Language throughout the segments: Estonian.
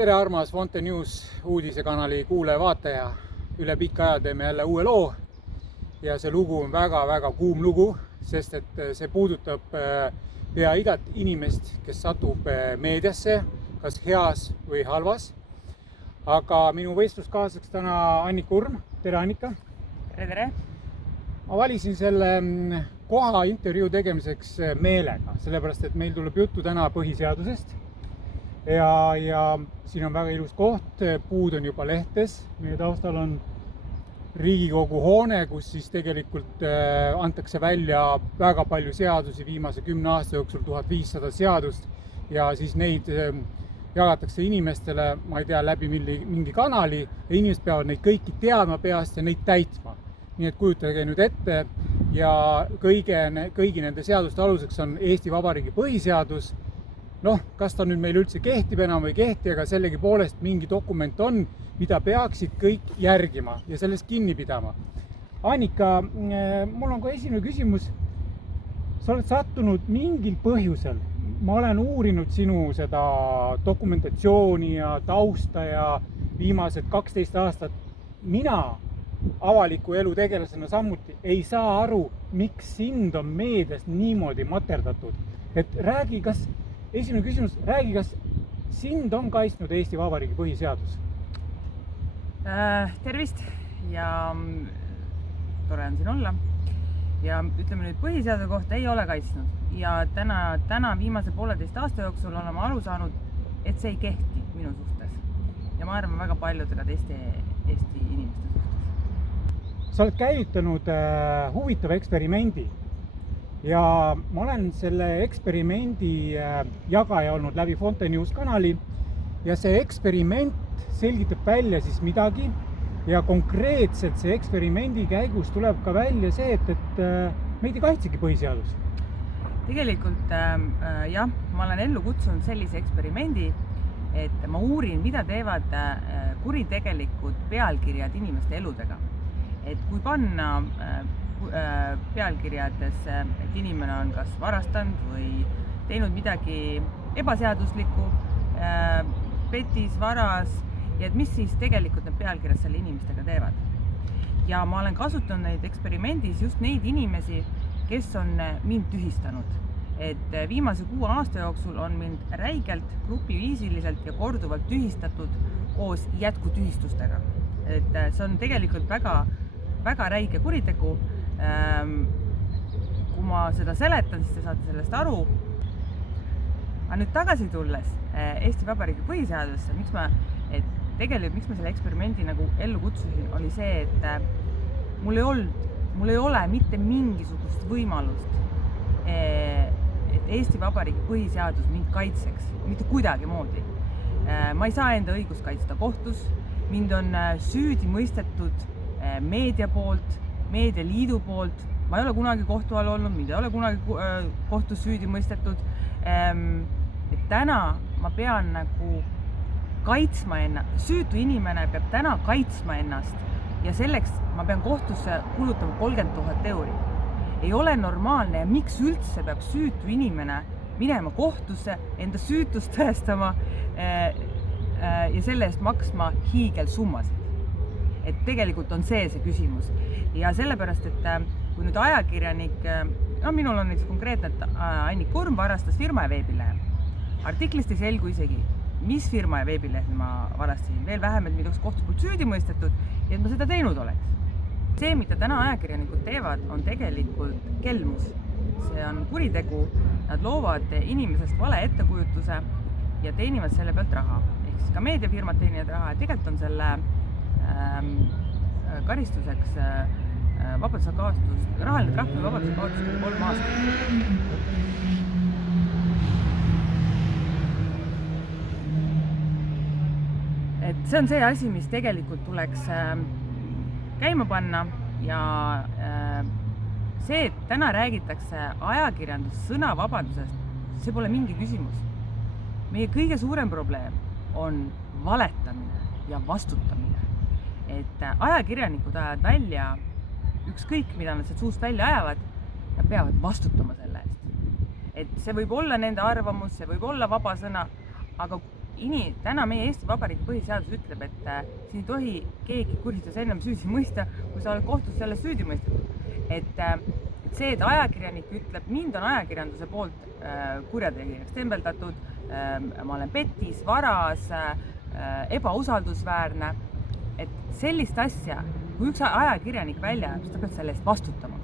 Tere armas Fonte News uudisekanali kuulaja-vaataja. Üle pika aja teeme jälle uue loo ja see lugu on väga kuum lugu, sest et see puudutab pea igat inimest, kes satub meediasse, kas heas või halvas. Aga minu võistluskaaslaseks täna Annika Urm. Tere Annika! Tere! Ma valisin selle koha intervjuu tegemiseks meelega, sellepärast et meil tuleb juttu täna põhiseadusest. Ja siin on väga ilus koht, puud on juba lehtes, meie taustal on Riigikogu hoone, kus siis tegelikult antakse välja väga palju seadusi viimase 10 aasta jooksul, 1500 seadust ja siis neid jagatakse inimestele, ma ei tea, läbi mingi kanali ja inimesed peavad neid kõiki teadma peast ja neid täitma. Nii et kujutage nüüd ette ja kõigi nende seaduste aluseks on Eesti Vabariigi põhiseadus. Kas ta nüüd meil üldse kehtib enam või kehti, aga sellegi poolest mingi dokument on, mida peaksid kõik järgima ja sellest kinni pidama. Annika, mul on ka esimene küsimus. Sa oled sattunud mingil põhjusel. Ma olen uurinud sinu seda dokumentatsiooni ja tausta ja viimased 12 aastat. Mina avaliku elu tegelasena samuti ei saa aru, miks sind on meedias niimoodi materdatud. Et räägi, esimene küsimus, kas sind on kaitsnud Eesti Vabariigi põhiseadus? Tervist ja tore on siin olla. Ja ütleme nüüd põhiseaduse kohta ei ole kaitsnud. Ja täna viimase 1,5 aasta jooksul oleme aru saanud, et see ei kehti minu suhtes. Ja ma arvan väga paljudega teiste Eesti inimeste suhtes. Sa oled käivitanud huvitava eksperimendi. Ja ma olen selle eksperimendi jagaja olnud läbi Fonte News kanali ja see eksperiment selgitab välja siis midagi ja konkreetselt see eksperimendi käigus tuleb ka välja see, et meid ei kaitsegi põhiseadus. Tegelikult jah, ma olen ellu kutsunud sellise eksperimendi, et ma uurin, mida teevad kuritegelikud pealkirjad inimeste eludega. Et kui panna pealkirjades, et inimene on kas varastanud või teinud midagi ebaseaduslikku, petis, varas ja et mis siis tegelikult need pealkirjad selle inimestega teevad. Ja ma olen kasutanud neid eksperimendis just neid inimesi, kes on mind tühistanud. Et viimase 6 aasta jooksul on mind räigelt, grupiviisiliselt ja korduvalt tühistatud koos jätkutühistustega. Et see on tegelikult väga räige kuritegu. Kui ma seda seletan, siis te saate sellest aru. Aga nüüd tagasi tulles Eesti Vabariigi põhiseadusesse, miks ma selle eksperimendi nagu ellu kutsusin, oli see, et mul ei ole mitte mingisugust võimalust, et Eesti Vabariigi põhiseadus mind kaitseks, mitte kuidagi moodi. Ma ei saa enda õigust kaitsta kohtus, mind on süüdi mõistetud meedia poolt, meedialiidu poolt, ma ei ole kunagi kohtu all olnud, mind ei ole kunagi kohtus süüdi mõistetud. Et täna ma pean nagu kaitsma ennast, süütu inimene peab täna kaitsma ennast ja selleks ma pean kohtusse kulutama 30 000 €. Ei ole normaalne ja miks üldse peab süütu inimene minema kohtusse, enda süütust tõestama ja selle eest maksma hiigelsummasid. Et tegelikult on see küsimus. Ja sellepärast, et kui nüüd ajakirjanik, minul on näiteks konkreetne, et Annika Urm varastas firma ja veebilehe. Artiklist ei selgu isegi, mis firma ja veebilehe ma varastasin. Veel vähem, et mida oleks kohtus poolt süüdi mõistetud ja et ma seda teinud oleks. See, mida täna ajakirjanikud teevad, on tegelikult kelmus. See on kuritegu. Nad loovad inimesest vale ettekujutuse ja teenivad selle pealt raha. Ehk siis ka meediafirmad teenivad raha. Tegelikult on selle karistuseks vabaduse kaotus, rahaline trahv või vabaduse kaotus 3 aastat. Et see on see asi, mis tegelikult tuleks käima panna ja see, et täna räägitakse ajakirjandus sõnavabadusest, see pole mingi küsimus. Meie kõige suurem probleem on valetamine ja vastutamine. Et ajakirjanikud ajavad välja ükskõik, mida nad suust välja ajavad, nad peavad vastutama selle eest. Et see võib olla nende arvamus, see võib olla vaba sõna, aga täna meie Eesti Vabariigi põhiseadus ütleb, et siin ei tohi keegi kuriteos ennem süüdi mõista, kui sa oled kohtus selle süüdi mõistetud. Et see, et ajakirjanik ütleb, mind on ajakirjanduse poolt kurjategijaks tembeldatud, ma olen petis, varas, ebausaldusväärne, et sellist asja, kui üks ajakirjanik välja jääb, siis ta peab selle eest vastutama.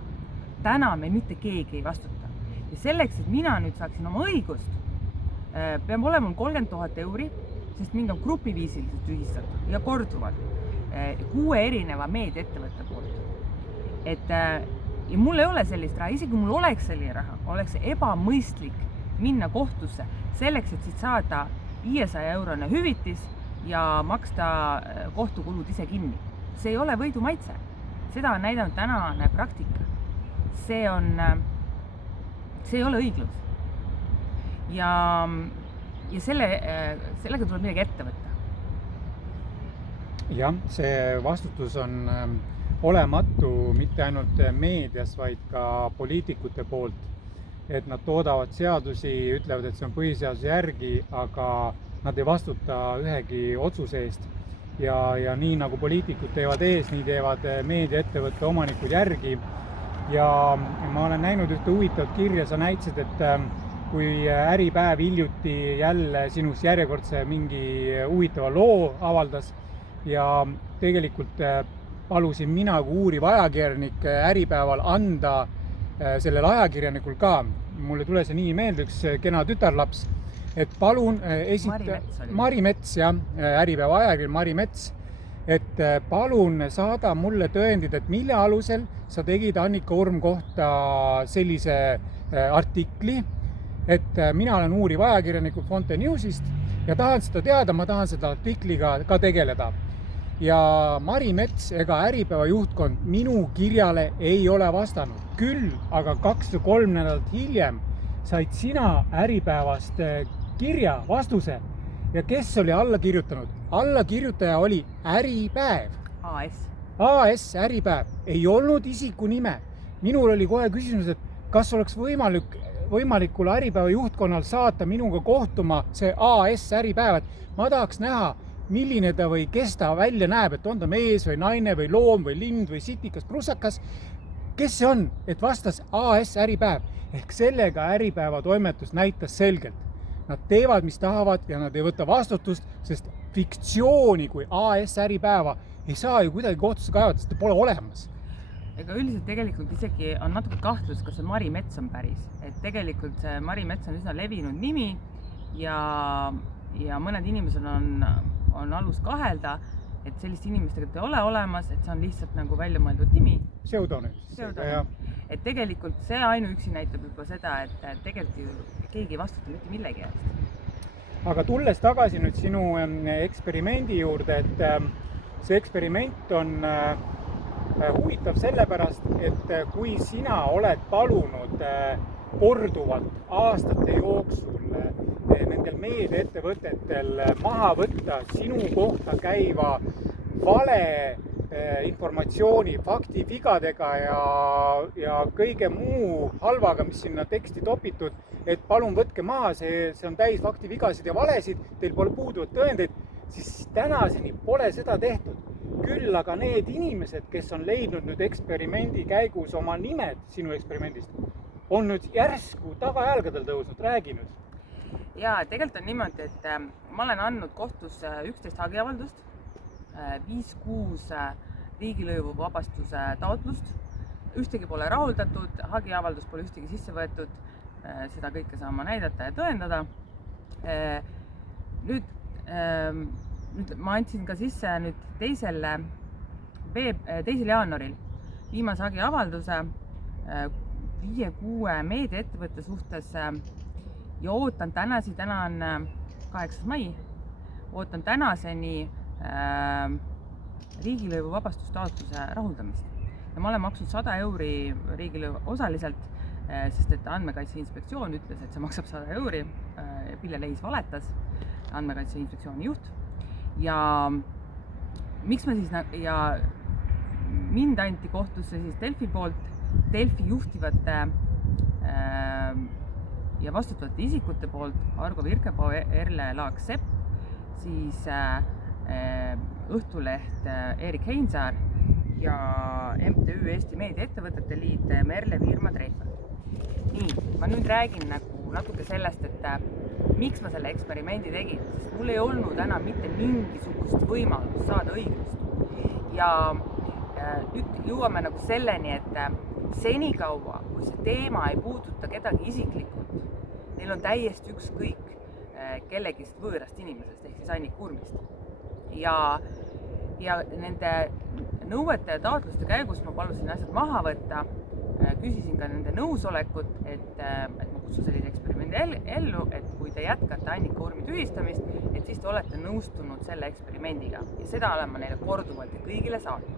Täna me mitte keegi ei vastuta. Ja selleks, et mina nüüd saaksin oma õigust, peab olema 30 000 euri, sest mind on grupiviisiliselt tühistatud ja korduvalt 6 erineva meediaettevõtte poolt. Ja mul ei ole sellist raha, isegi kui mul oleks selline raha, oleks ebamõistlik minna kohtusse selleks, et siit saada 500-eurone hüvitis ja maksta kohtukulud ise kinni. See ei ole võidu maitse. Seda on näidanud tänane praktika. See ei ole õiglus. Ja sellega tuleb midagi ette võtta. Jah, see vastutus on olematu mitte ainult meedias, vaid ka poliitikute poolt, et nad toodavad seadusi, ütlevad, et see on põhiseaduse järgi, aga nad ei vastuta ühegi otsuse eest. Ja nii nagu poliitikud teevad ees, nii teevad meediaettevõtte omanikud järgi. Ja ma olen näinud ühte huvitavat kirja, sa näitasid, et kui Äripäev hiljuti jälle sinust järjekordse mingi huvitava loo avaldas ja tegelikult palusin mina kui uuriv ajakirjanik Äripäeval anda sellel ajakirjanikul ka. Mulle tule see nii meelde, üks kena tütarlaps, et palun Mari Mets, Äripäeva ajakirjanik Mari Mets, et palun saada mulle tõendid, et mille alusel sa tegid Annika Urm kohta sellise artikli, et mina olen uuriv ajakirjaniku Fonte Newsist ja tahan seda teada, ma tahan seda artikliga ka tegeleda. Ja Mari Mets ega Äripäeva juhtkond minu kirjale ei ole vastanud. Küll, aga 2 või 3 nädalat hiljem said sina Äripäevast kirja, vastuse. Ja kes oli alla kirjutanud? Allakirjutaja oli Äripäev. AS Äripäev. Ei olnud isiku nime. Minul oli kohe küsimus, et kas oleks võimalikul Äripäeva juhtkonnal saata minuga kohtuma see AS Äripäev. Ma tahaks näha, milline ta või kes ta välja näeb, et on ta mees või naine või loom või lind või sitikas, prussakas. Kes see on, et vastas AS Äripäev? Ehk sellega Äripäeva toimetus näitas selgelt. Nad teevad, mis tahavad ja nad ei võta vastutust, sest fiktsiooni kui AS Äripäeva ei saa ju kuidagi kohtusse kaevata, sest ta pole olemas. Ega üldiselt tegelikult isegi on natuke kahtlus, kas see Mari Mets on päris. Et tegelikult see Mari Mets on üsna levinud nimi ja mõned inimesed on alus kahelda, et sellist inimestega ei ole olemas, et see on lihtsalt nagu välja mõeldud nimi. Pseudonüüm. Et tegelikult see ainuüksi näitab juba seda, et tegelikult ju keegi ei vastuta mitte millegi eest. Aga tulles tagasi nüüd sinu eksperimendi juurde, et see eksperiment on huvitav sellepärast, et kui sina oled palunud korduvalt aastate jooksul nendel meediaettevõtetel maha võtta sinu kohta käiva vale informatsiooni, faktivigadega ja kõige muu halvaga, mis sinna teksti topitud, et palun võtke maha, see on täis faktivigasid ja valesid, teil pole puuduvat tõendeid, siis tänaseni pole seda tehtud. Küll aga need inimesed, kes on leidnud nüüd eksperimendi käigus oma nimed sinu eksperimendist, on nüüd järsku tagajalgadel tõusnud, räägi nüüd. Ja tegelikult on niimoodi, et ma olen andnud kohtus 11 hagiavaldust, 5-6 riigilõivu vabastuse taotlust, ühtegi pole rahuldatud, hagiavaldus pole ühtegi sisse võetud, seda kõike saan ma näidata ja tõendada. Nüüd ma andsin ka sisse nüüd 2. jaanuaril viimase hagiavalduse 5-6 meediaettevõtte suhtes ja ootan täna on 8. mai, ootan tänaseni riigilõivu vabastustaotluse rahuldamist. Ja ma olen maksnud 100 euri riigilõivu osaliselt, sest et Andmekaitse Inspektsioon ütles, et see maksab 100 euri. Pille Lehis valetas, Andmekaitse Inspektsiooni juht. Ja miks ma siis mind anti kohtusse siis Delfi poolt, Delfi juhtivate ja vastutavate isikute poolt, Argo Virkepao, Erle Laak-Sepp, siis Õhtuleht Erik Heinsaar ja MTÜ Eesti Meediaettevõtete Liit Merle Viirma-Treifel. Nii, ma nüüd räägin nagu natuke sellest, et miks ma selle eksperimendi tegin, sest mul ei olnud enam mitte mingisugust võimalust saada õiglust. Ja nüüd jõuame nagu selleni, et senikaua, kui see teema ei puuduta kedagi isiklikult, neil on täiesti ükskõik kellegist võõrast inimesest, ehk siis Annika Urmist. Ja nende nõuete ja taotluste käigus ma palusin asjad maha võtta, küsisin ka nende nõusolekut, et ma kutsun sellise eksperimendi ellu, et kui te jätkate Annika Urmi tühistamist, et siis te olete nõustunud selle eksperimendiga. Ja seda olen ma neile korduvalt ja kõigile saatnud.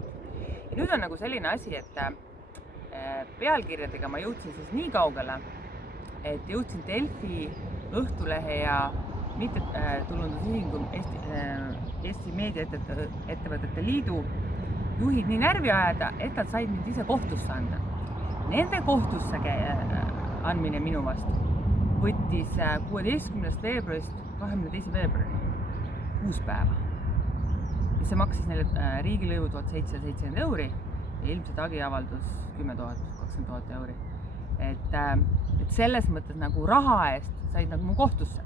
Ja nüüd on nagu selline asi, et pealkirjadega ma jõudsin siis nii kaugele, et jõudsin Delfi, Õhtulehe ja mittetulundusühingu Eesti Meediaettevõtete Liidu juhid nii närvi ajada, et nad said mind ise kohtusse anda. Nende kohtusse andmine minu vastu võttis 16. veebruarist 22. veebruari 6 päeva. Ja see maksis neile riigilõivu 1770 euri ja ilmselt hagiavaldus 10 000, 20 000 euri. Et selles mõttes nagu raha eest said nagu mu kohtusse.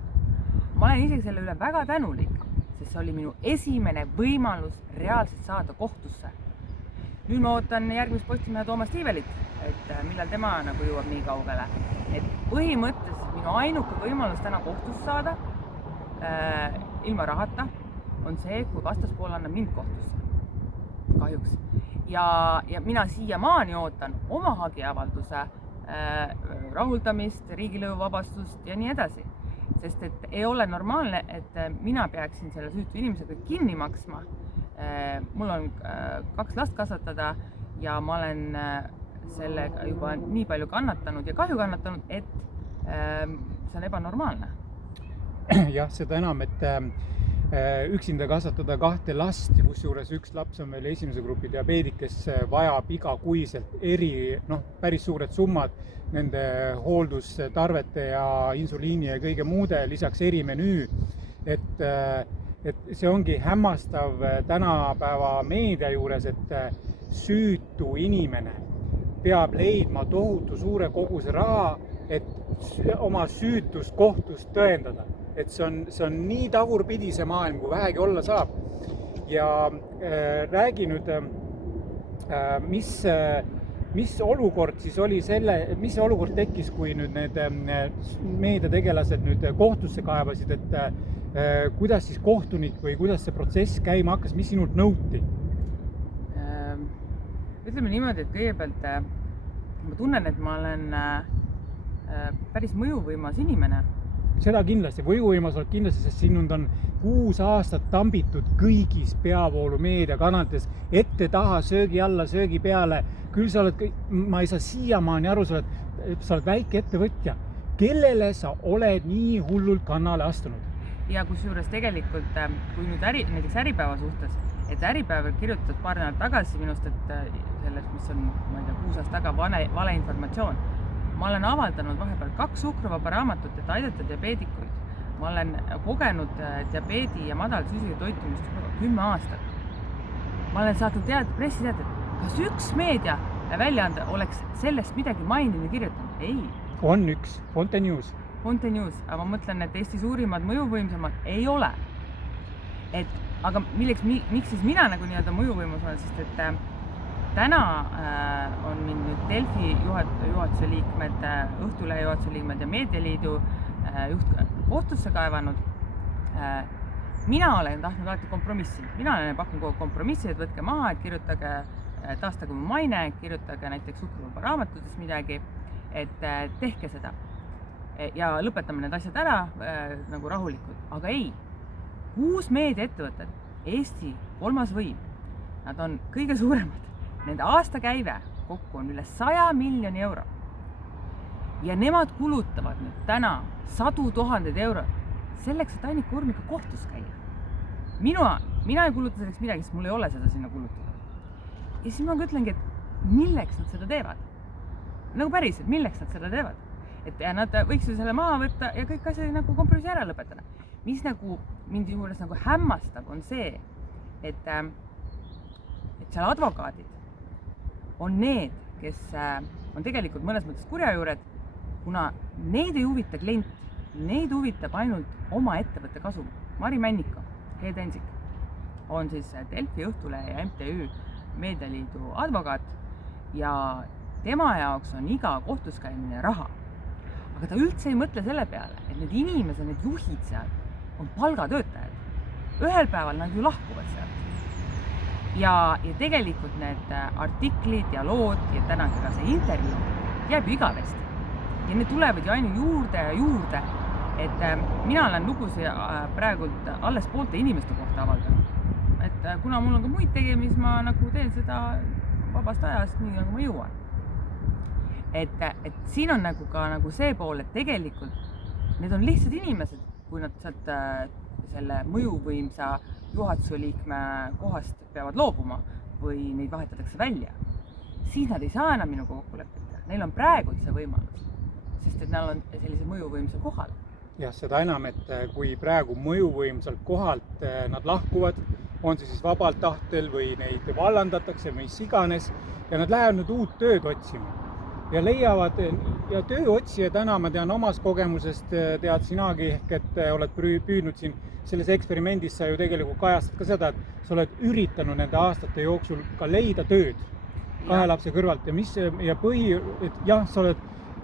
Ma olen isegi selle üle väga tänulik, sest see oli minu esimene võimalus reaalselt saada kohtusse. Nüüd ma ootan järgmist Postimehe Toomas Tiivelit, et millal tema nagu jõuab nii kaugele. Et põhimõttes minu ainuke võimalus täna kohtusse saada ilma rahata on see, kui vastaspool annab mind kohtusse. Kahjuks. Ja mina siiamaani ootan oma hagiavalduse rahuldamist, riigilõivuvabastust ja nii edasi. Sest et ei ole normaalne, et mina peaksin selle süütu inimesega kinni maksma. Mul on 2 last kasvatada ja ma olen sellega juba nii palju kannatanud ja kahju kannatanud, et see on ebanormaalne. Jah, seda enam, et üksinda kasvatada 2 last, kusjuures 1 laps on veel esimese grupi diabeedik, kes vajab igakuiselt päris suured summad nende hooldustarvete ja insuliini ja kõige muude, lisaks erimenüü. Et see ongi hämmastav tänapäeva meedia juures, et süütu inimene peab leidma tohutu suure koguse raha, et oma süütust kohtus tõendada. Et see on nii tagurpidi see maailm, kui vähegi olla saab. Ja räägi nüüd, mis olukord siis oli mis olukord tekkis, kui nüüd need meediategelased nüüd kohtusse kaebasid, et kuidas siis kohtunik või kuidas see protsess käima hakkas, mis sinult nõuti? Ütleme niimoodi, et kõigepealt ma tunnen, et ma olen päris mõjuvõimas inimene. Seda kindlasti, võjuvõimas oled kindlasti, sest sinund on 6 aastat tambitud kõigis peavoolu meediakanalites, ette, taha, söögi alla, söögi peale. Küll sa oled, ma ei saa siiamaani aru, sa oled väike ettevõtja. Kellele sa oled nii hullult kannale astunud? Ja kusjuures tegelikult, kui nüüd näiteks Äripäeva suhtes, et Äripäev kirjutas paar nädalat tagasi minust, et sellest, mis on, ma ei tea, 6 aastat taga vale informatsioon. Ma olen avaldanud vahepeal 2 suhkruvaba raamatut, et aidata diabeedikuid. Ma olen kogenud diabeedi ja madal süsivtoitumist 10 aastat. Ma olen saatnud pressiteadet, kas üks meedia väljaande oleks sellest midagi maininud ja kirjutanud? Ei. On üks, Fonte News. Fonte News, aga ma mõtlen, et Eesti suurimad mõjuvõimsamad ei ole. Aga miks siis mina nagu nii-öelda mõjuvõimus olen, sest et täna on mind nüüd Delfi juhatuse liikmed, Õhtulehe juhatuse liikmed ja Meedialiidu juht kohtusse kaevanud. Mina olen tahtnud alati kompromissi. Mina olen pakkunud kogu kompromissi, et võtke maha, et kirjutage, taastage mu maine, kirjutage näiteks suhkruvaba raamatutes midagi, et tehke seda. Ja lõpetame need asjad ära nagu rahulikult. Aga ei, 6 meediaettevõtted, Eesti 3. võim, nad on kõige suuremad. Nende aastakäive kokku on üle 100 miljoni euro. Ja nemad kulutavad nüüd täna 100 000 eurot selleks, et Annika Urmiga kohtus käia. Mina ei kuluta selleks midagi, sest mul ei ole seda sinna kulutada. Ja siis ma ütlengi, et milleks nad seda teevad? Nagu päriselt, milleks nad seda teevad? Et nad võiks ju selle maha võtta ja kõik asjad nagu kompromissi ära lõpetada. Mis nagu mind juures nagu hämmastab, on see, et seal advokaadid on need, kes on tegelikult mõnes mõttes kurjajuured, kuna neid ei huvita klient, neid huvitab ainult oma ettevõtte kasum. Mari Männiko, Hedensik, on siis Delfi, Õhtulehe ja MTÜ Meedialiidu advokaat ja tema jaoks on iga kohtus käimine raha. Aga ta üldse ei mõtle selle peale, et need inimesed, need juhid seal on palgatöötajad. Ühel päeval nad ju lahkuvad sealt. Ja tegelikult need artiklid ja lood ja täna ka see intervjuu jääb ju igavesti. Ja need tulevad ju ainu juurde ja juurde, et mina olen lugusi praegult alles poolte inimeste kohta avaldanud. Et kuna mul on ka muid tegemisi, ma nagu teen seda vabast ajast nii, nagu ma jõuan. Et siin on nagu ka nagu see pool, et tegelikult need on lihtsad inimesed, kui nad sealt selle mõjuvõimsa juhatuse liikme kohast peavad loobuma või neid vahetatakse välja, siis nad ei saa enam minuga kokku leppida. Neil on praegu see võimalus, sest et nad on sellise mõjuvõimsal kohal. Jah, seda enam, et kui praegu mõjuvõimsalt kohalt nad lahkuvad, on see siis vabalt tahtel või neid vallandatakse, mis iganes, ja nad lähevad nüüd uut tööd otsima. Ja leiavad, ja tööotsija täna, ma tean omast kogemusest, tead sinagi ehk, et oled püüdnud siin selles eksperimendis, sa ju tegelikult kajastad ka seda, et sa oled üritanud nende aastate jooksul ka leida tööd kahe lapse kõrvalt ja et jah, sa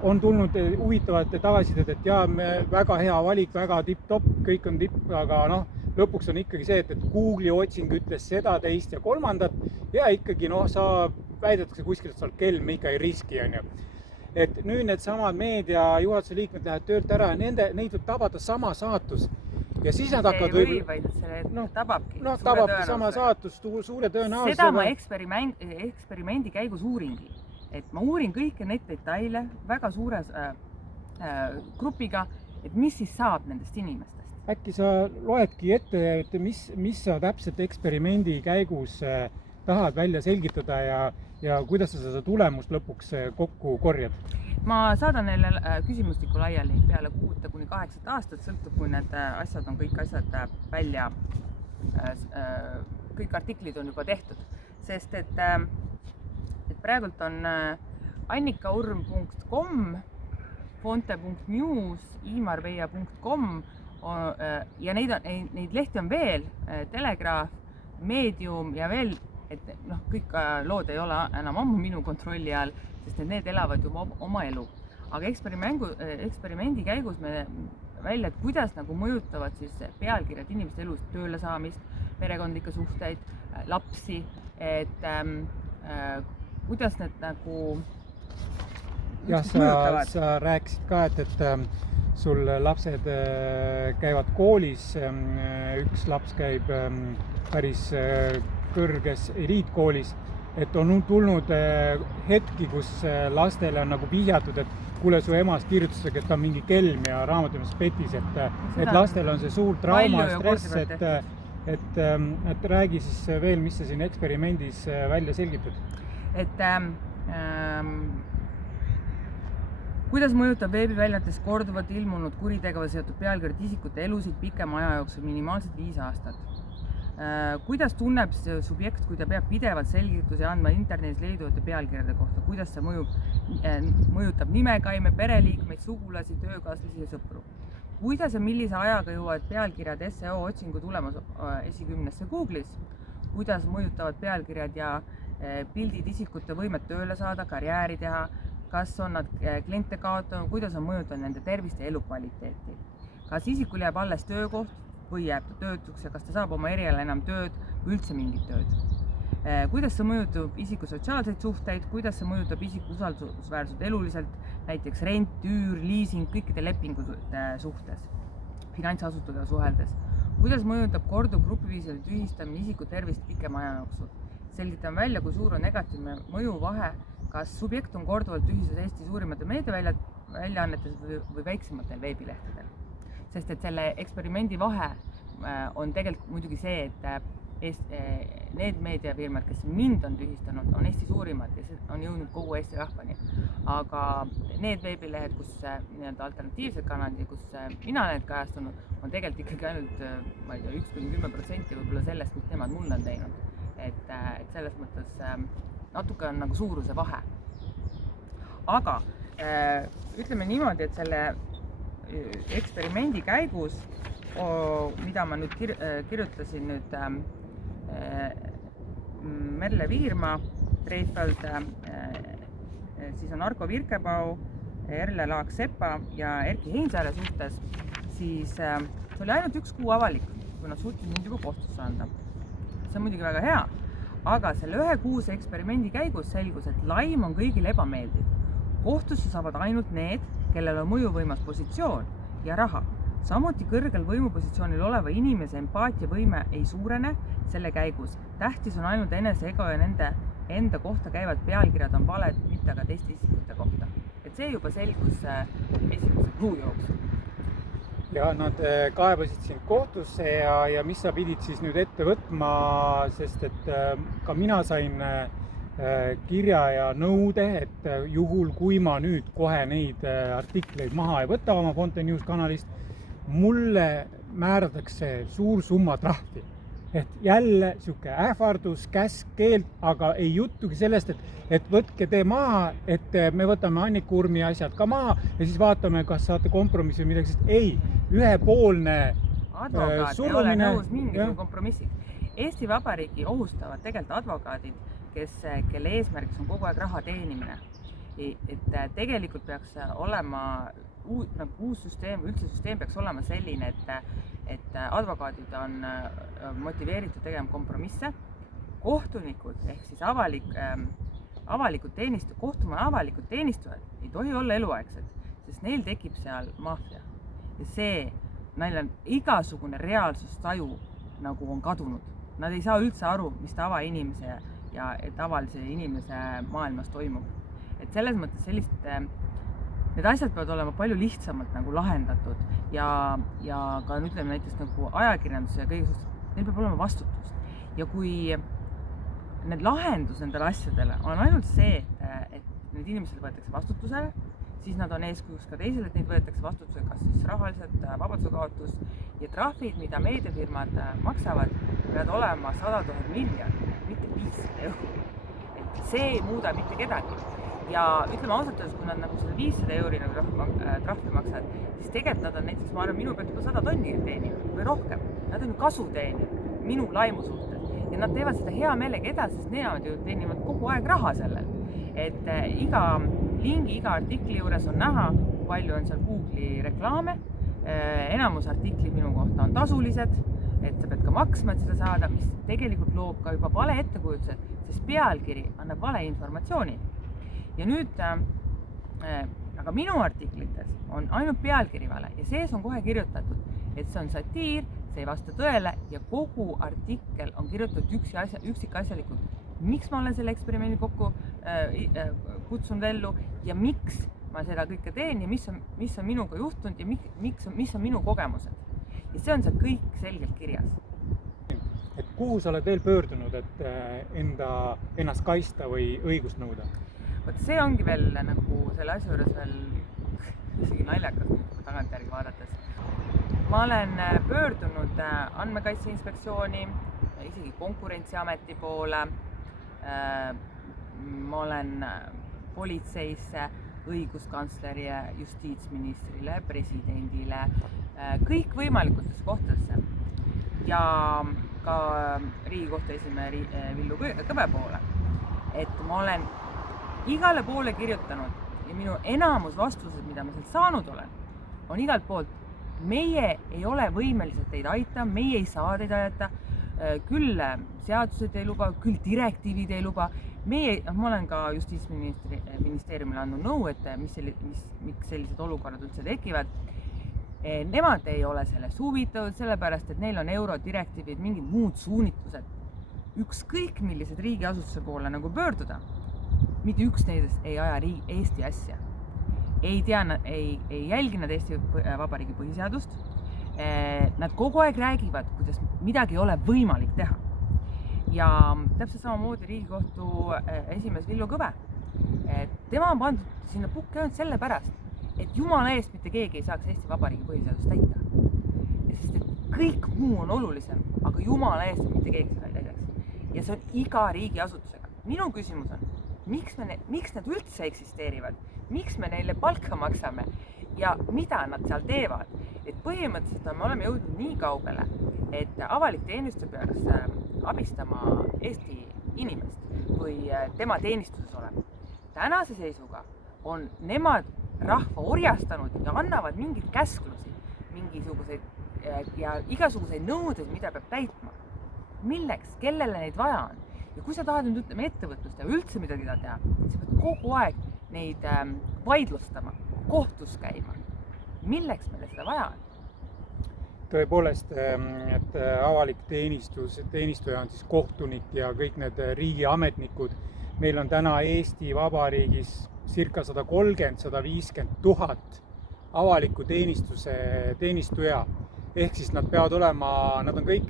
on tulnud huvitavat tagasisidet, et jah, väga hea valik, väga tipp-topp, kõik on tipp, aga noh, lõpuks on ikkagi see, et Google'i otsing ütles seda, teist ja kolmandat ja ikkagi sa väidetakse kuskilt, et sa oled kell, me ikka ei riski, on ju. Et nüüd need samad meedia juhatuse liikmed lähevad töölt ära ja neid võib tabada sama saatus. Ja siis nad hakkavad vaid see tababki. Tababki sama saatus, suure tõenäosus. Seda ma eksperimendi käigus uuringi. Et ma uurin kõike neid detaile väga suures grupiga, et mis siis saab nendest inimestest. Äkki sa loedki ette, et mis sa täpselt eksperimendi käigus tahad välja selgitada ja kuidas sa seda tulemust lõpuks kokku korjad? Ma saadan neile küsimustiku laiali peale 6–8 aastat, sõltub, kui need asjad on kõik asjad välja, kõik artiklid on juba tehtud, sest et praegult on annikaurm.com, fonte.news, imarveia.com ja neid lehti on veel, Telegraaf, Medium ja veel, et kõik lood ei ole enam ammu minu kontrolli all, sest need elavad juba oma elu. Aga eksperimendi käigus me välja, et kuidas nagu mõjutavad siis pealkirjad inimeste elust, tööle saamist, perekondlikke suhteid, lapsi, et kuidas need nagu mõjutavad? Sa rääkisid ka, et sul lapsed käivad koolis, üks laps käib päris kõrges eliitkoolis, et on tulnud hetki, kus lastele on nagu vihjatud, et kuule, su emast kirjutusega, et ta on mingi kelm ja raamatumis petis, et lastel on see suur trauma, stress, et räägi siis veel, mis sa siin eksperimendis välja selgitad? Et kuidas mõjutab veebiväljates korduvalt ilmunud kuritegevusega seotud pealkirjad isikute elusid pikema aja jooksul minimaalselt 5 aastat? Kuidas tunneb see subjekt, kui ta peab pidevalt selgitusi andma internetis leiduvate pealkirjade kohta? Kuidas see mõjutab nimekaime, pereliikmeid, sugulasi, töökaaslasi ja sõpru? Kuidas ja millise ajaga jõuavad pealkirjad SEO otsingu tulemus esikümnesse Google'is? Kuidas mõjutavad pealkirjad ja pildid isikute võimet tööle saada, karjääri teha? Kas on nad kliente kaotanud? Kuidas on mõjutanud nende tervist ja elukvaliteeti? Kas isikul jääb alles töökoht või jääb ta töötuks ja kas ta saab oma eriala enam tööd või üldse mingit tööd? Kuidas see mõjutab isiku sotsiaalseid suhteid? Kuidas see mõjutab isiku usaldusväärsust eluliselt, näiteks rent, üür, liising, kõikide lepingute suhtes, finantsasutusega suheldes? Kuidas mõjutab korduv grupiviisiline tühistamine isiku tervist pikema aja jooksul? Selgitan välja, kui suur on negatiivne mõju vahe, kas subjekt on korduvalt tühises Eesti suurimate meediaväljaannetes või väiksematel veebilehtedel. Sest et selle eksperimendi vahe on tegelikult muidugi see, et need meediafirmad, kes mind on tühistanud, on Eesti suurimad ja see on jõudnud kogu Eesti rahvani. Aga need veebilehed, kus nii-öelda alternatiivsed kanalid, kus mina olen kajastunud, on tegelikult ikkagi ainult, ma ei tea, 1–10% võib-olla sellest, mis nemad mulle on teinud. Et selles mõttes natuke on nagu suuruse vahe. Aga ütleme niimoodi, et selle eksperimendi käigus, mida ma nüüd kirjutasin nüüd Merle Viirma, Treifeld, siis on Arko Virkepau, Erle Laak-Sepa ja Erki Heinsaare suhtes, siis see oli ainult 1 kuu avalik, kui nad suutsid mind juba kohtusse anda. See on muidugi väga hea, aga selle 1 kuuse eksperimendi käigus selgus, et laim on kõigile ebameeldiv. Kohtusse saavad ainult need, kellel on mõjuvõimas positsioon ja raha. Samuti kõrgel võimupositsioonil oleva inimese empaatiavõime ei suurene selle käigus. Tähtis on ainult enese ego ja nende enda kohta käivad pealkirjad on valed, mitte aga teiste isikute kohta. Et see juba selgus esimese kuu jooksul. Ja nad kaebasid sind kohtusse ja mis sa pidid siis nüüd ette võtma, sest et ka mina sain kirja ja nõude, et juhul kui ma nüüd kohe neid artikleid maha ei võta oma Fonte News kanalist, mulle määratakse suur summa trahvi. Et jälle siuke ähvardus, käsk, keeld, aga ei juttugi sellest, et võtke te maha, et me võtame Annika Urmi asjad ka maha ja siis vaatame, kas saate kompromissi või midagi, sest ei, ühepoolne advokaat ei ole nõus mingisugune kompromissiks. Eesti Vabariigi ohustavad tegelikult advokaadid, kelle eesmärgiks on kogu aeg raha teenimine. Et tegelikult peaks olema uus süsteem, üldse süsteem peaks olema selline, et advokaadid on motiveeritud tegema kompromisse. Kohtunikud ehk siis kohtumaja avalikud teenistujad ei tohi olla eluaegsed, sest neil tekib seal maffia. Ja neil on igasugune reaalsustaju nagu on kadunud. Nad ei saa üldse aru, mis tavainimese ja tavalise inimese maailmas toimub. Et selles mõttes need asjad peavad olema palju lihtsamalt nagu lahendatud ja ka ütleme näiteks nagu ajakirjanduse ja kõige suhtes, neil peab olema vastutust. Ja kui need lahendus nendele asjadele on ainult see, et need inimesed võetakse vastutusele, siis nad on eeskujuks ka teisele, et neid võetakse vastutusele kas siis rahaliselt, vabaduse kaotus ja trahvid, mida meediafirmad maksavad, peavad olema 100 000 miljonit, mitte 500 €. Et see ei muuda mitte kedagi. Ja ütleme ausalt öeldes, kui nad nagu selle 500 € nagu trahvi maksavad, siis tegelikult nad on näiteks, ma arvan, minu pealt juba 100 tonni teeninud või rohkem. Nad on ju kasu teeninud minu laimu suhtes ja nad teevad seda hea meelega edasi, sest nemad ju teenivad kogu aeg raha sellel. Et iga lingi, iga artikli juures on näha, palju on seal Google'i reklaame. Enamus artiklid minu kohta on tasulised, et sa pead ka maksma, et seda saada, mis tegelikult loob ka juba vale ettekujutused, sest pealkiri annab vale informatsiooni. Ja nüüd, aga minu artiklites on ainult pealkiri vale ja sees on kohe kirjutatud, et see on satiir, see ei vasta tõele ja kogu artikkel on kirjutatud üksikasjalikult. Miks ma olen selle eksperimendi kokku kutsunud ellu ja miks ma seda kõike teen ja mis on minuga juhtunud ja mis on minu kogemused. Ja see on seal kõik selgelt kirjas. Et kuhu sa oled veel pöördunud, et ennast kaista või õigust nõuda? Võt see ongi veel nagu selle asja juures veel isegi naljakas tagantjärgi vaadates. Ma olen pöördunud Andmekaitse Inspektsiooni, isegi Konkurentsiameti poole. Ma olen politseisse, õiguskantsleri, justiitsministrile, presidendile, kõik võimalikutesse kohtadesse ja ka Riigikohtu esimehe Villu Kõve poole. Et ma olen igale poole kirjutanud ja minu enamus vastused, mida ma sealt saanud olen, on igalt poolt. Meie ei ole võimelised teid aita, meie ei saa teid aidata, küll seadused ei luba, küll direktiivid ei luba. Ma olen ka Justiitsministeeriumile andnud nõu, et miks sellised olukorrad üldse tekivad. Nemad ei ole sellest huvitatud, sellepärast, et neil on eurodirektiivid, mingid muud suunitlused. Ükskõik millised riigiasutuse poole nagu pöörduda, mitte üks neist ei aja Eesti asja. Ei jälgi nad Eesti Vabariigi põhiseadust. Nad kogu aeg räägivad, kuidas midagi ei ole võimalik teha. ja täpselt samamoodi Riigikohtu esimees Villu Kõve. Tema on pandud sinna pukki ainult sellepärast, et jumala eest mitte keegi ei saaks Eesti Vabariigi põhiseadust täita. Sest et kõik muu on olulisem, aga jumala eest mitte keegi seda ei täidaks. Ja see on iga riigiasutusega. Minu küsimus on, miks need üldse eksisteerivad? Miks me neile palka maksame ja mida nad seal teevad? Et põhimõtteliselt me oleme jõudnud nii kaugele, et avalik teenistus peaks abistama Eesti inimest või tema teenistuses olema. Tänase seisuga on nemad rahva orjastanud ja annavad mingeid käsklusi, mingisuguseid ja igasuguseid nõudeid, mida peab täitma. Milleks? Kellele neid vaja on? Ja kui sa tahad nüüd ütleme ettevõtlust ja üldse midagi teha, sa pead kogu aeg neid vaidlustama, kohtus käima. Milleks meile seda vaja on? Tõepoolest, et avalik teenistuja on siis kohtunik ja kõik need riigiametnikud. Meil on täna Eesti Vabariigis circa 130–150 000 avaliku teenistuja. Ehk siis nad on kõik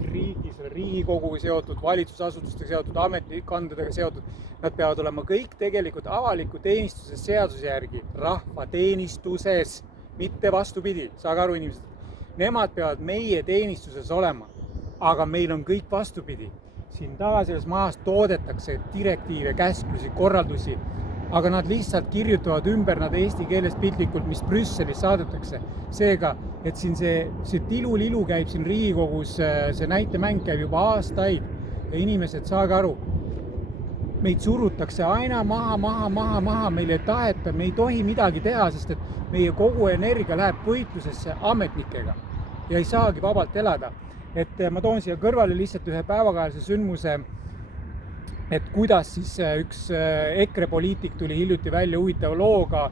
Riigikoguga seotud, valitsusasutustega seotud, ametikandadega seotud. Nad peavad olema kõik tegelikult avaliku teenistuse seaduse järgi rahvateenistuses, mitte vastupidi. Saage aru, inimesed, nemad peavad meie teenistuses olema, aga meil on kõik vastupidi. Siin taga selles majas toodetakse direktiive, käsklusi, korraldusi, aga nad lihtsalt kirjutavad ümber nad eesti keeles piltlikult, mis Brüsselis saadetakse. Seega, et siin see tilu-lilu käib siin Riigikogus, see näitemäng käib juba aastaid ja inimesed, saage aru, meid surutakse aina maha, meil ei taheta, me ei tohi midagi teha, sest et meie kogu energia läheb võitlusesse ametnikega ja ei saagi vabalt elada. Et ma toon siia kõrvale lihtsalt ühe päevakajalise sündmuse, et kuidas siis üks EKRE poliitik tuli hiljuti välja huvitava looga.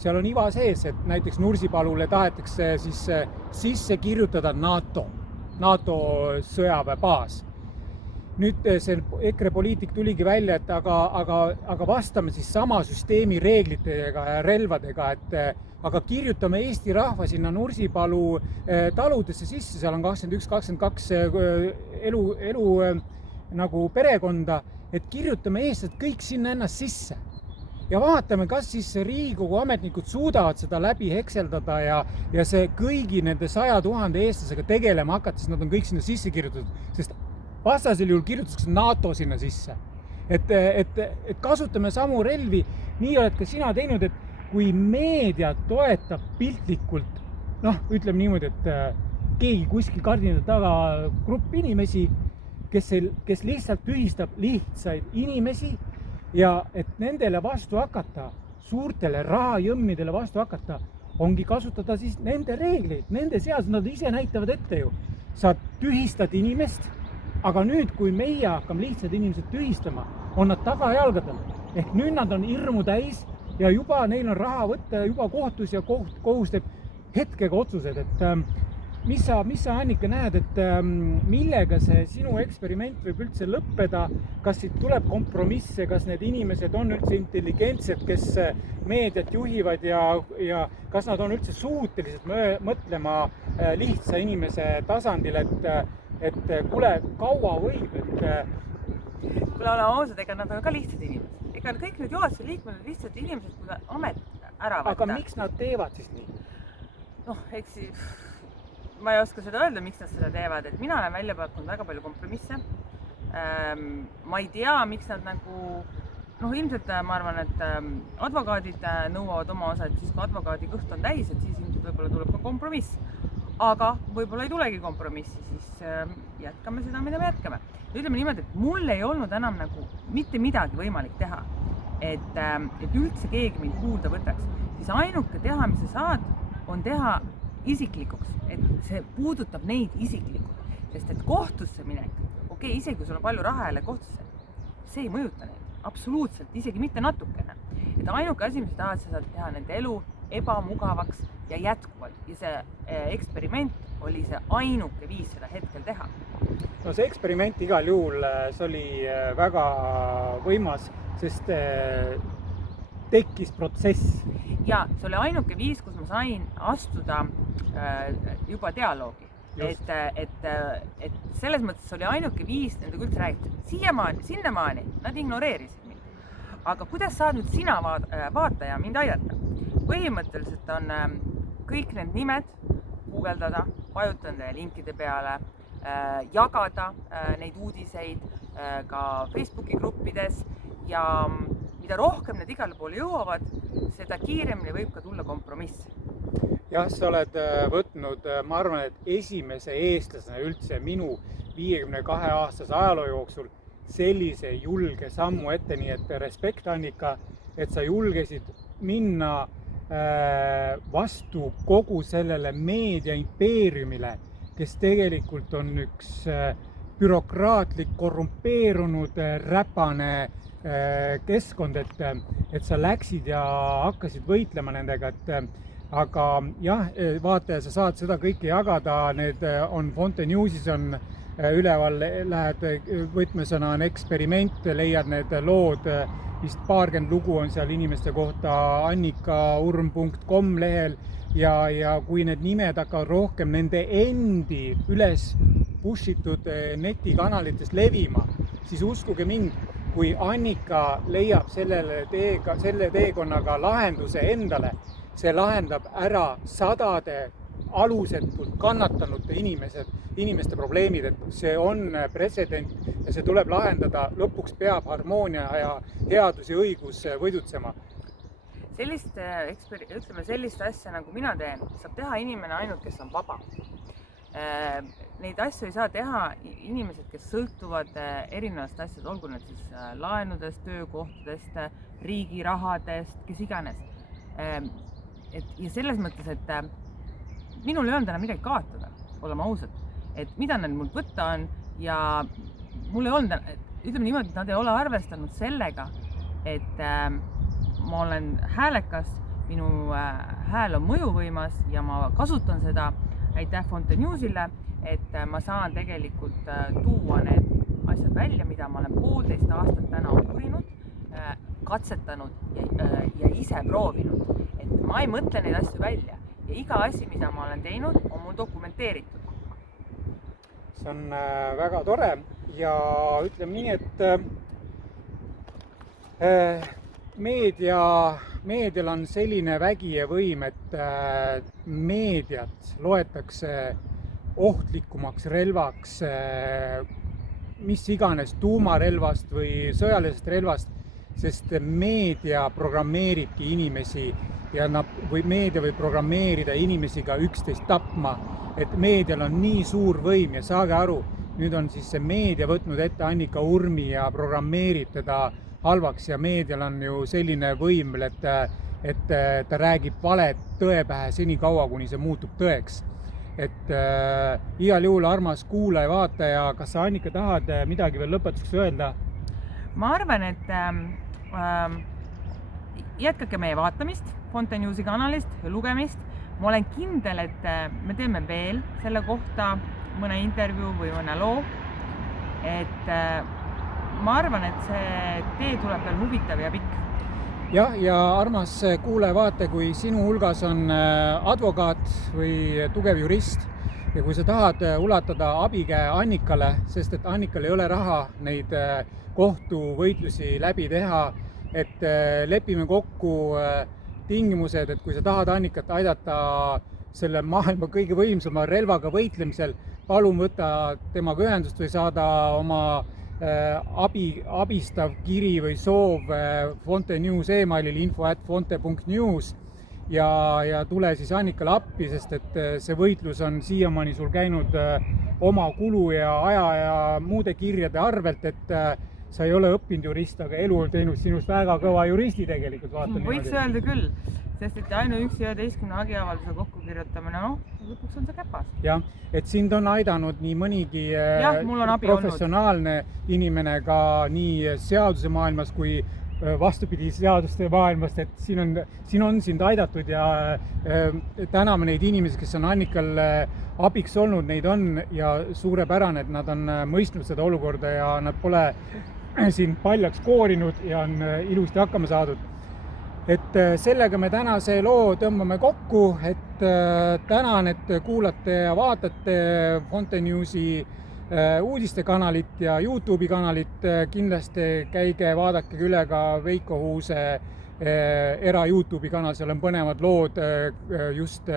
Seal on iva sees, et näiteks Nursipalule tahetakse siis sisse kirjutada NATO sõjaväebaas. Nüüd see EKRE poliitik tuligi välja, et aga vastame siis sama süsteemi reeglitega ja relvadega, et aga kirjutame Eesti rahva sinna Nursipalu taludesse sisse, seal on 21-22 elu nagu perekonda, et kirjutame eestlased kõik sinna ennast sisse. Ja vaatame, kas siis Riigikogu ametnikud suudavad seda läbi hekseldada ja see kõigi nende 100 000 eestlasega tegelema hakates, nad on kõik sinna sisse kirjutatud, sest vastasel juhul kirjutatakse NATO sinna sisse. Et kasutame samu relvi, nii oled ka sina teinud, et kui meedia toetab piltlikult, ütleme niimoodi, et keegi kuskil kardinate taga grupp inimesi, kes lihtsalt tühistab lihtsaid inimesi ja et nendele vastu hakata, suurtele rahajõmmidele vastu hakata, ongi kasutada siis nende reegleid, nende seadus, nad ise näitavad ette ju. Sa tühistad inimest, aga nüüd, kui meie hakkame lihtsad inimesed tühistama, on nad tagajalgadel. Ehk nüüd nad on hirmu täis ja juba neil on raha võtta juba kohtus ja kohus teeb hetkega otsused, et mis sa Annika näed, et millega see sinu eksperiment võib üldse lõppeda, kas siit tuleb kompromisse, kas need inimesed on üldse intelligentsed, kes meediat juhivad ja kas nad on üldse suutelised mõtlema lihtsa inimese tasandil, et kuule, kaua võib, Kuule, ole ausad, ega nad on ka lihtsad inimesed. Ega kõik need juhatuse liikmed on lihtsad inimesed, kui amet ära võtta. Aga miks nad teevad siis nii? Eks ma ei oska seda öelda, miks nad seda teevad, et mina olen välja pakkunud väga palju kompromisse. Ma ei tea, miks nad nagu, ilmselt ma arvan, et advokaadid nõuavad oma osa, et siis kui advokaadi kõht on täis, et siis ilmselt võib-olla tuleb ka kompromiss. Aga võib-olla ei tulegi kompromissi, siis jätkame seda, mida me jätkame. Ütleme niimoodi, et mul ei olnud enam nagu mitte midagi võimalik teha, et üldse keegi mind kuulda võtaks. Siis ainuke teha, mis sa saad, on teha isiklikuks, et see puudutab neid isiklikult. Sest et kohtusse minek, isegi kui sul on palju raha jälle kohtusse, see ei mõjuta neid. Absoluutselt, isegi mitte natukene. Et ainuke asi, mis sa tahad, sa saad teha nende elu ebamugavaks ja jätkuvalt. Ja see eksperiment oli see ainuke viis seda hetkel teha. No see eksperiment igal juhul, see oli väga võimas, sest tekkis protsess. Ja see oli ainuke viis, kus ma sain astuda juba dialoogi. et selles mõttes oli ainuke viis nendega üldse räägiti. Siiamaani, sinnamaani, nad ignoreerisid mind. Aga kuidas saad nüüd sina vaataja mind aidata? Põhimõtteliselt on kõik need nimed guugeldada, vajutada nende linkide peale, jagada neid uudiseid ka Facebooki gruppides ja mida rohkem need igale poole jõuavad, seda kiiremini võib ka tulla kompromiss. Jah, sa oled võtnud, ma arvan, et esimese eestlasena üldse minu 52-aastase ajaloo jooksul sellise julge sammu ette, nii et respekt, Annika, et sa julgesid minna vastu kogu sellele meediaimpeeriumile, kes tegelikult on üks bürokraatlik, korrumpeerunud, räpane keskkond, et sa läksid ja hakkasid võitlema nendega, aga jah, vaataja, sa saad seda kõike jagada, need on Fonte Newsis on üleval, lähed võtmesõna on eksperiment, leiad need lood, vist 20 lugu on seal inimeste kohta annikaurm.com lehel ja kui need nimed hakkavad rohkem nende endi üles pushitud netikanalites levima, siis uskuge mind, kui Annika leiab selle teekonnaga lahenduse endale, see lahendab ära sadade alusetult kannatanute inimeste probleemid, et see on pretsedent ja see tuleb lahendada, lõpuks peab harmoonia ja headus ja õigus võidutsema. Sellist asja, nagu mina teen, saab teha inimene ainult, kes on vaba. Neid asju ei saa teha inimesed, kes sõltuvad erinevast asjad, olgu need siis laenudest, töökohtadest, riigi rahadest, kes iganes. Ja selles mõttes, et minul ei olnud enam midagi kaotada, olema ausad, et mida nad mult võtta on ja mul ei olnud, ütleme niimoodi, et nad ei ole arvestanud sellega, et ma olen häälekas, minu hääl on mõjuvõimas ja ma kasutan seda, aitäh Fonte Newsile, et ma saan tegelikult tuua need asjad välja, mida ma olen 1,5 aastat täna uurinud, katsetanud ja ise proovinud. Et ma ei mõtle neid asju välja ja iga asi, mida ma olen teinud, on mul dokumenteeritud. See on väga tore ja ütleme nii, et meedial on selline vägi ja võim, et meediat loetakse ohtlikumaks relvaks, mis iganes tuumarelvast või sõjalisest relvast, sest meedia programmeeribki inimesi ja meedia võib programmeerida inimesi ka üksteist tapma, et meedial on nii suur võim ja saage aru, nüüd on siis see meedia võtnud ette Annika Urmi ja programmeerib teda halvaks ja meedial on ju selline võim, et ta räägib valet tõe pähe senikaua, kuni see muutub tõeks. Et igal juhul armas kuulaja, vaataja, kas sa, Annika, tahad midagi veel lõpetuseks öelda? Ma arvan, et jätkake meie vaatamist Fonte Newsi kanalist ja lugemist. Ma olen kindel, et me teeme veel selle kohta mõne intervjuu või mõne loo. Et ma arvan, et see tee tuleb veel huvitav ja pikk. Jah, ja armas kuulaja, vaate, kui sinu hulgas on advokaat või tugev jurist ja kui sa tahad ulatada abikäe Annikale, sest et Annikal ei ole raha neid kohtuvõitlusi läbi teha, et lepime kokku tingimused, et kui sa tahad Annikat aidata selle maailma kõige võimsama relvaga võitlemisel, palun võtta temaga ühendust või saada oma abistav kiri või soov Fonte News emailil info@fonte.news ja tule siis Annikale appi, sest et see võitlus on siiamaani sul käinud oma kulu ja aja ja muude kirjade arvelt, et sa ei ole õppinud jurist, aga elu on teinud sinust väga kõva juristi tegelikult. Võiks öelda küll, sest et ainuüksi 11 hagiavalduse kokku kirjutamine, lõpuks on see käpas. Jah, et sind on aidanud nii mõnigi professionaalne inimene ka nii seaduse maailmas kui vastupidi seaduste maailmast, et siin on sind aidatud ja täname neid inimesi, kes on Annikal abiks olnud, neid on ja suurepärane, et nad on mõistnud seda olukorda ja nad pole siin paljaks koorinud ja on ilusti hakkama saadud. et sellega me tänase loo tõmbame kokku, et tänan, et kuulate ja vaatate Fountain Newsi uudistekanalit ja YouTube'i kanalit. Kindlasti käige vaadake üle ka Veiko Huuse YouTube'i kanal, seal on põnevad lood. Just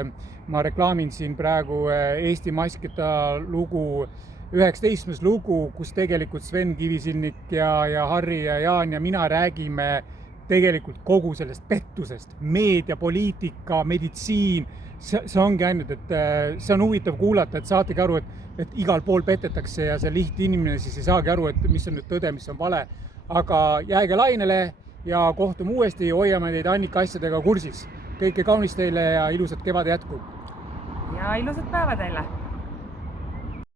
ma reklaamin siin praegu Eesti maskita lugu, 19. lugu, kus tegelikult Sven Kivisilnik ja Harri ja Jaan ja mina räägime tegelikult kogu sellest pettusest, meedia, poliitika, meditsiin. See ongi ainult, et see on huvitav kuulata, et saategi aru, et igal pool petetakse ja see lihtinimene siis ei saagi aru, et mis on nüüd tõde, mis on vale. Aga jääge lainele ja kohtume uuesti, hoiame teid Annika asjadega kursis. Kõike kaunist teile ja ilusat kevade jätku! Ja ilusat päeva teile!